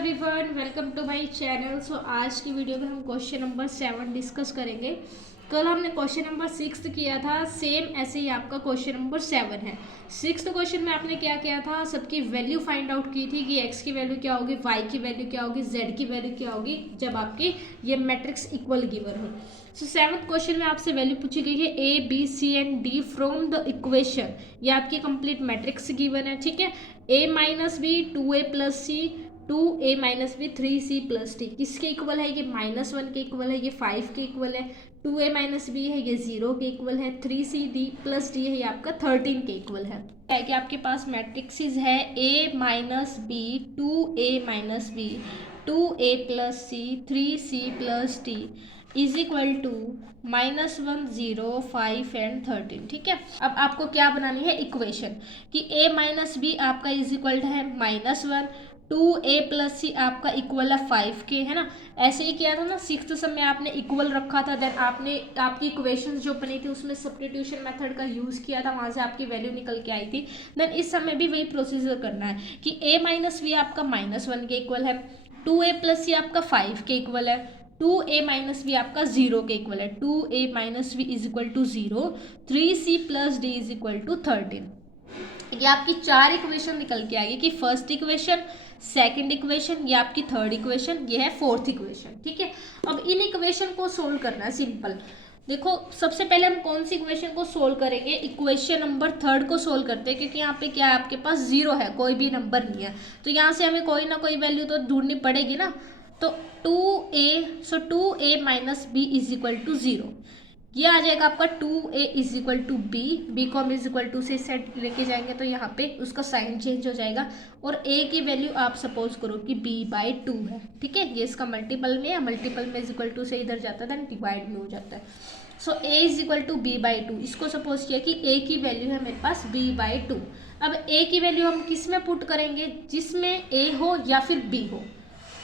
Everyone, welcome to my channel. So आज की video में हम क्वेश्चन नंबर 7 डिस्कस करेंगे। कल हमने क्वेश्चन नंबर 6 किया था, सेम ऐसे ही आपका क्वेश्चन नंबर 7 है। 6th क्वेश्चन में आपने क्या किया था, सबकी वैल्यू फाइंड आउट की थी कि x की वैल्यू क्या होगी, y की वैल्यू क्या होगी, z की वैल्यू क्या होगी जब आपकी ये मैट्रिक्स इक्वल गिवन हो। सो 7th क्वेश्चन में आपसे वैल्यू पूछी गई है a b c and d from the equation. ये आपकी कंप्लीट मैट्रिक्स गिवन है, ठीक है। a minus B 2a plus C 2a minus B 3c plus D किसके इक्वल है, ये -1 के इक्वल है, ये 5 के इक्वल है। 2a माइनस बी है, ये 0 के इक्वल है। 3c डी प्लस डी है, ये आपका 13 के इक्वल है। कि आपके पास मैट्रिक्सिस है a minus B 2a minus B 2a plus C 3c plus D is equal to -1 0 5 and 13। ठीक है, अब आपको क्या बनानी है इक्वेशन कि a माइनस बी आपका इज इक्वल है -1, 2a प्लस सी आपका इक्वल है 5 के, है ना। ऐसे ही किया था ना 6th सम में, आपने इक्वल रखा था, देन आपने आपकी इक्वेशन जो बनी थी उसमें सब्स्टिट्यूशन मेथड का यूज़ किया था, वहाँ से आपकी वैल्यू निकल के आई थी। देन इस समय भी वही प्रोसीजर करना है कि a माइनस बी आपका -1 के इक्वल है, 2a प्लस सी आपका 5 के इक्वल है, 2a माइनस बी आपका 0 के इक्वल है, 2a minus B is equal to 0, 3c plus D is equal to 13। ये आपकी 4 इक्वेशन निकल के आएगी कि फर्स्ट इक्वेशन, सेकंड इक्वेशन, ये आपकी थर्ड इक्वेशन, ये है फोर्थ इक्वेशन। ठीक है, अब इन इक्वेशन को सोल्व करना है सिंपल। देखो सबसे पहले हम कौन सी इक्वेशन को सोल्व करेंगे, इक्वेशन नंबर 3 को सोल्व करते हैं, क्योंकि यहाँ पे क्या है आपके पास 0 है, कोई भी नंबर नहीं है, तो यहाँ से हमें कोई ना कोई वैल्यू तो ढूंढनी पड़ेगी ना। तो 2a minus B is equal to 0, ये आ जाएगा आपका 2a is equal to be को हम इज इक्वल टू से सेट लेके जाएंगे तो यहाँ पे उसका साइन चेंज हो जाएगा, और a की वैल्यू आप सपोज करो कि b/2 है। ठीक है, ये इसका मल्टीपल में है, मल्टीपल में इज इक्वल टू से इधर जाता है, देन डिवाइड में हो जाता है। So a is equal to b/2, इसको सपोज किया कि a की वैल्यू है मेरे पास b/2। अब a की वैल्यू हम किस में पुट करेंगे, जिसमें a हो या फिर b हो।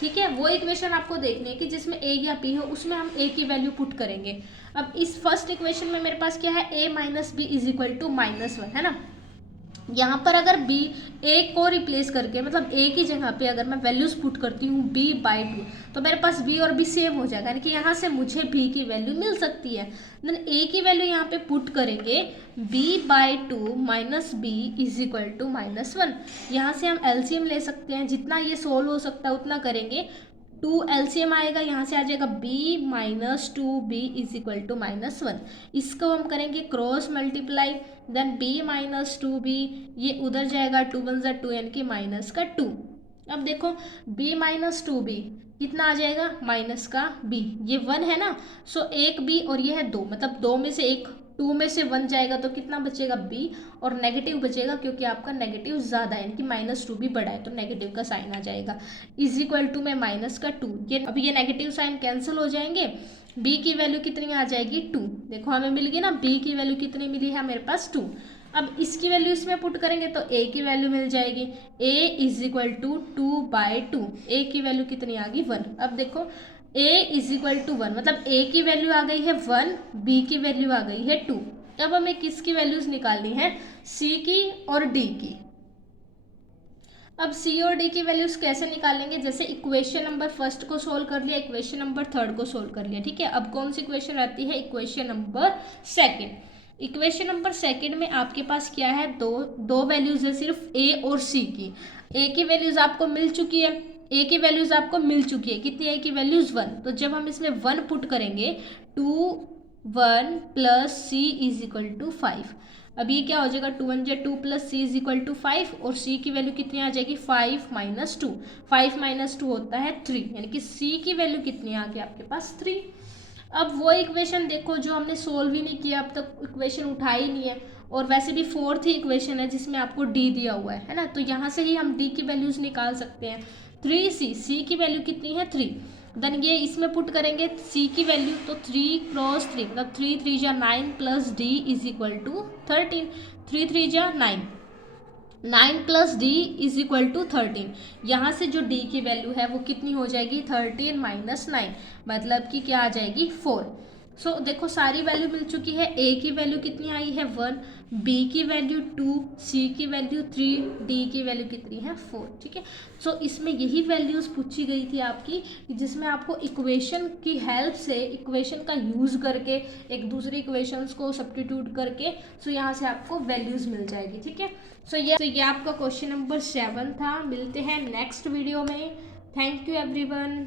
ठीक है, वो इक्वेशन आपको देखनी है कि जिसमें a या b हो उसमें हम a की वैल्यू पुट करेंगे। अब इस फर्स्ट इक्वेशन में मेरे पास क्या है, a minus B is equal to -1, है ना। यहाँ पर अगर b a को रिप्लेस करके, मतलब a की जगह पे अगर मैं वैल्यूज पुट करती हूँ b/2, तो मेरे पास b और b सेम हो जाएगा, यानी कि यहाँ से मुझे b की वैल्यू मिल सकती है। देन a की वैल्यू यहाँ पे पुट करेंगे, b/2 minus B is equal to -1। यहाँ से हम एलसीएम ले सकते हैं, जितना ये सोल्व हो सकता है उतना करेंगे। 2 एलसीएम आएगा, यहाँ से आ जाएगा b minus 2b is equal to -1। इसको हम करेंगे cross multiply, then b minus 2b, ये उधर जाएगा 2 1 जा 2 यानी कि माइनस का 2। अब देखो b माइनस 2b कितना आ जाएगा, माइनस का b, ये 1 है ना। सो एक b और ये है 2, मतलब 2 में से एक, 2 में से 1 जाएगा तो कितना बचेगा b, और नेगेटिव बचेगा क्योंकि आपका नेगेटिव ज़्यादा है, यानी कि -2b बड़ा है तो नेगेटिव का साइन आ जाएगा, इज इक्वल टू में माइनस का 2। ये अब ये नेगेटिव साइन कैंसिल हो जाएंगे, b की वैल्यू कितनी आ जाएगी 2। देखो हमें मिल गई ना, b की वैल्यू कितनी मिली है मेरे पास 2। अब इसकी वैल्यू इसमें पुट करेंगे तो a की वैल्यू मिल जाएगी, a is equal to 2/2, a की वैल्यू कितनी आ गई 1। अब देखो a इज इक्वल टू 1, मतलब a की वैल्यू आ गई है 1, b की वैल्यू आ गई है 2। अब हमें किसकी वैल्यूज निकालनी है, c की और d की। अब c और d की वैल्यूज कैसे निकालेंगे, जैसे इक्वेशन नंबर फर्स्ट को सोल्व कर लिया, इक्वेशन नंबर 3 को सोल्व कर लिया। ठीक है, अब कौन सी इक्वेशन आती है, इक्वेशन नंबर 2। इक्वेशन नंबर 2 में आपके पास क्या है, दो वैल्यूज है सिर्फ a और c की। a की वैल्यूज आपको मिल चुकी है, a की वैल्यूज आपको मिल चुकी है, कितनी a की वैल्यूज 1। तो जब हम इसमें 1 पुट करेंगे, 2 1 plus c is equal to 5। अब ये क्या हो जाएगा, 2 1 जा 2 plus c is equal to 5, और c की वैल्यू कितनी आ जाएगी 5 माइनस 2, 5 माइनस 2 होता है 3, यानी कि c की वैल्यू कितनी आ गई आपके पास 3। अब वो इक्वेशन देखो जो हमने सोल्व ही नहीं किया, अब तक इक्वेशन उठा ही नहीं है, और वैसे भी फोर्थ ही इक्वेशन है जिसमें आपको d दिया हुआ है ना, तो यहाँ से ही हम d की वैल्यूज निकाल सकते हैं। 3c, c की वैल्यू कितनी है 3, देन ये इसमें पुट करेंगे c की वैल्यू, तो 3 क्रॉस 3, मतलब 3 3 जा 9 plus d is equal to 13, 3 3 जा 9, 9 plus D is equal to 13। यहाँ से जो d की वैल्यू है वो कितनी हो जाएगी, 13 माइनस 9, मतलब कि क्या आ जाएगी 4। सो देखो सारी वैल्यू मिल चुकी है। ए की वैल्यू कितनी आई है 1, बी की वैल्यू 2, सी की वैल्यू 3, डी की वैल्यू कितनी है 4। ठीक है, सो इसमें यही वैल्यूज़ पूछी गई थी आपकी, जिसमें आपको इक्वेशन की हेल्प से, इक्वेशन का यूज़ करके, एक दूसरे इक्वेशंस को सब्स्टिट्यूट करके, सो यहाँ से आपको वैल्यूज़ मिल जाएगी। ठीक है, सो ये आपका क्वेश्चन नंबर 7 था। मिलते हैं नेक्स्ट वीडियो में। Thank you everyone.